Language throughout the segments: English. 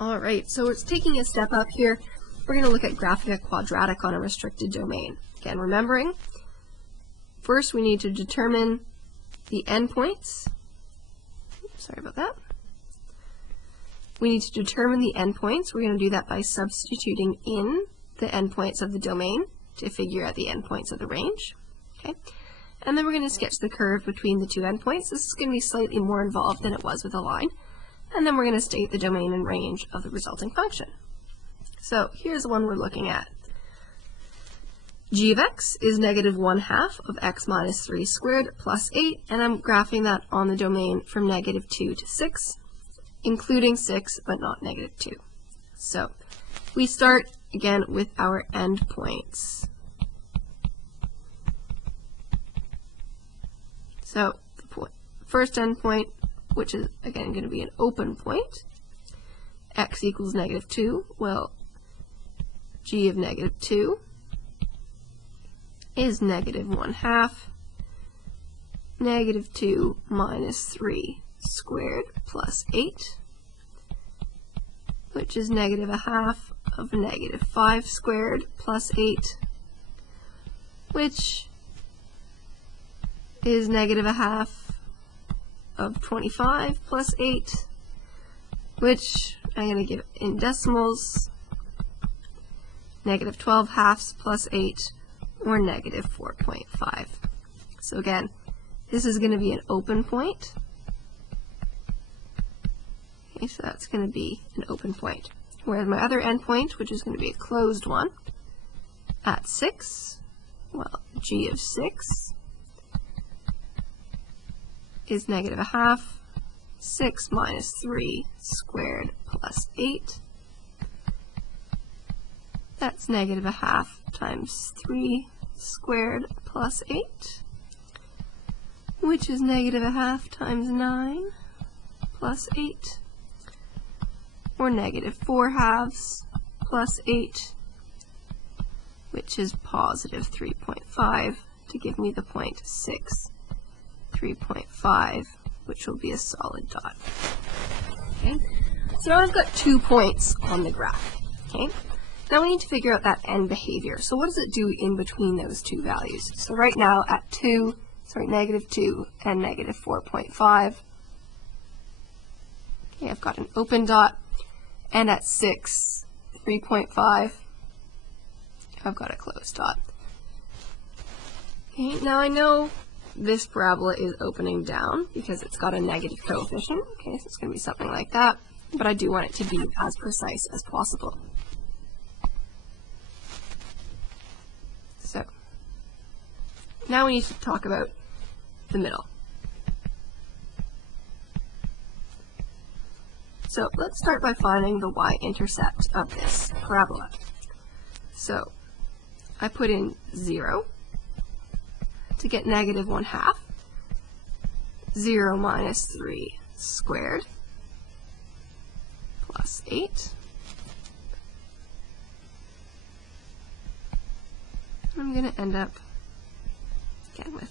All right, so it's taking a step up here. We're going to look at graphing a quadratic on a restricted domain. Again, remembering, first we need to determine the endpoints. Sorry about that. We need to determine the endpoints. We're going to do that by substituting in the endpoints of the domain to figure out the endpoints of the range. Okay, and then we're going to sketch the curve between the two endpoints. This is going to be slightly more involved than it was with a line. And then we're going to state the domain and range of the resulting function. So here's the one we're looking at. G of x is negative 1/2 of x minus 3 squared plus 8, and I'm graphing that on the domain from negative 2 to 6, including 6, but not negative 2. So we start again with our endpoints. So the first endpoint, which is again going to be an open point, x equals negative 2, well, g of negative 2 is negative 1/2, negative 2 minus 3 squared plus 8, which is negative 1/2 of negative 5 squared plus 8, which is negative 1/2 of 25 plus 8, which I'm going to give in decimals, negative 12 halves plus 8, or negative 4.5. So again, this is going to be an open point. Okay, so that's going to be an open point. Whereas my other endpoint, which is going to be a closed one, at 6, well, g of 6 is negative 1/2, 6 minus 3 squared plus 8. That's negative 1/2 times 3 squared plus 8, which is negative 1/2 times 9 plus 8, or negative 4/2 plus 8, which is positive 3.5 to give me the point 6. 3.5, which will be a solid dot. Okay, so now I've got 2 points on the graph. Okay, now we need to figure out that end behavior. So what does it do in between those two values? So right now at negative 2 and negative 4.5, okay, I've got an open dot, and at 6, 3.5, I've got a closed dot. Okay, now I know this parabola is opening down because it's got a negative coefficient. Okay, so it's going to be something like that, but I do want it to be as precise as possible. So now we need to talk about the middle. So let's start by finding the y-intercept of this parabola. So I put in 0 to get negative 1/2. 0 minus 3 squared plus 8. I'm going to end up again with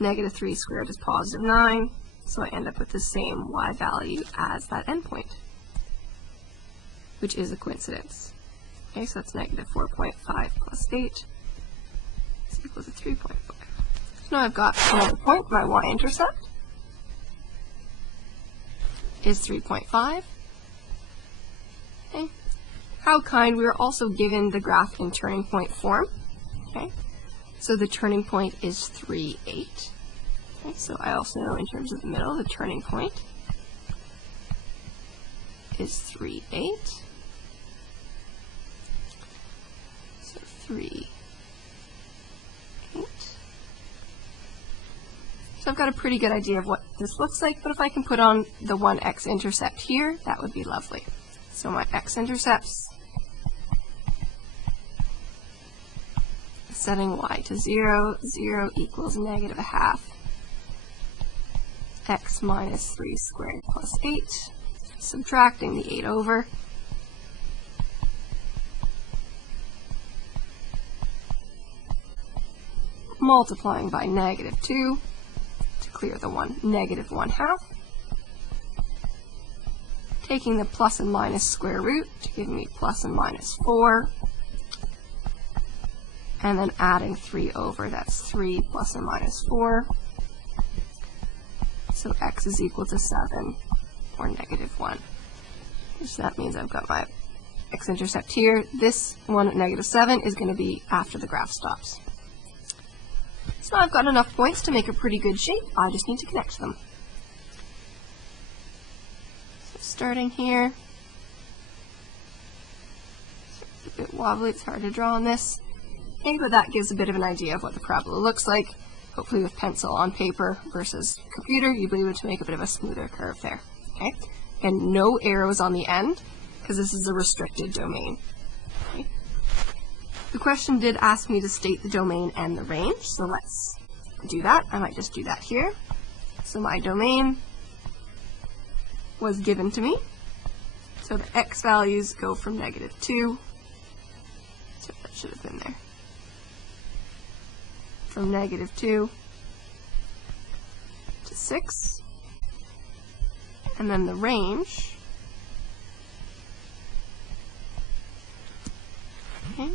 negative 3 squared is positive 9, so I end up with the same y value as that endpoint, which is a coincidence. Okay, so that's negative 4.5 plus 8 is equal to 3.5. So now I've got another point. My y-intercept is 3.5. Okay. How kind, we are also given the graph in turning point form. Okay, so the turning point is 3, 8. Okay, so I also know in terms of the middle, the turning point is 3, 8. So 3, 8. So I've got a pretty good idea of what this looks like, but if I can put on the one x-intercept here, that would be lovely. So my x-intercepts, setting y to 0, 0 equals negative 1/2 x minus 3 squared plus 8, subtracting the 8 over, multiplying by negative 2 to clear the negative 1/2, taking the plus and minus square root to give me plus and minus 4, and then adding 3 over. That's 3 plus and minus 4. So x is equal to 7, or negative 1. So that means I've got my x-intercept here. This one at negative 7 is going to be after the graph stops. So now I've got enough points to make a pretty good shape. I just need to connect them. So starting here, it's a bit wobbly, it's hard to draw on this. Okay, but that gives a bit of an idea of what the parabola looks like. Hopefully with pencil on paper versus computer, you'll be able to make a bit of a smoother curve there. Okay, and no arrows on the end, because this is a restricted domain. Okay. The question did ask me to state the domain and the range, so let's do that. I might just do that here. So my domain was given to me. So the x values go from negative 2, so that should have been there, from negative 2 to 6, and then the range, okay.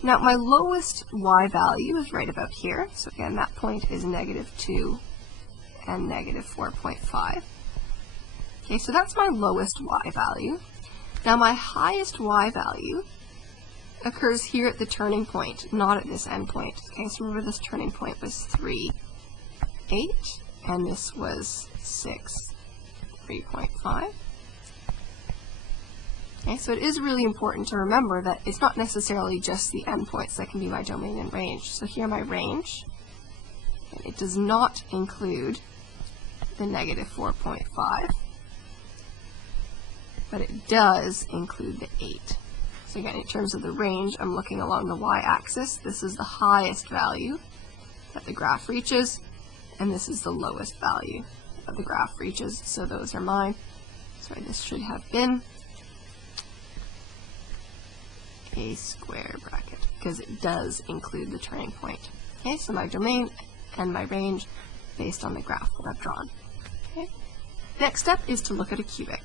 Now my lowest y value is right about here, so again that point is negative 2 and negative 4.5. Okay, so that's my lowest y value. Now my highest y value occurs here at the turning point, not at this end point. Okay, so remember this turning point was 3, 8, and this was 6, 3.5. Okay, so it is really important to remember that it's not necessarily just the endpoints that can be my domain and range. So here my range, and it does not include the negative 4.5, but it does include the 8. So again, in terms of the range, I'm looking along the y-axis. This is the highest value that the graph reaches, and this is the lowest value that the graph reaches. So those are mine. Sorry, this should have been a square bracket, because it does include the turning point. Okay, so my domain and my range based on the graph that I've drawn. Okay. Next step is to look at a cubic.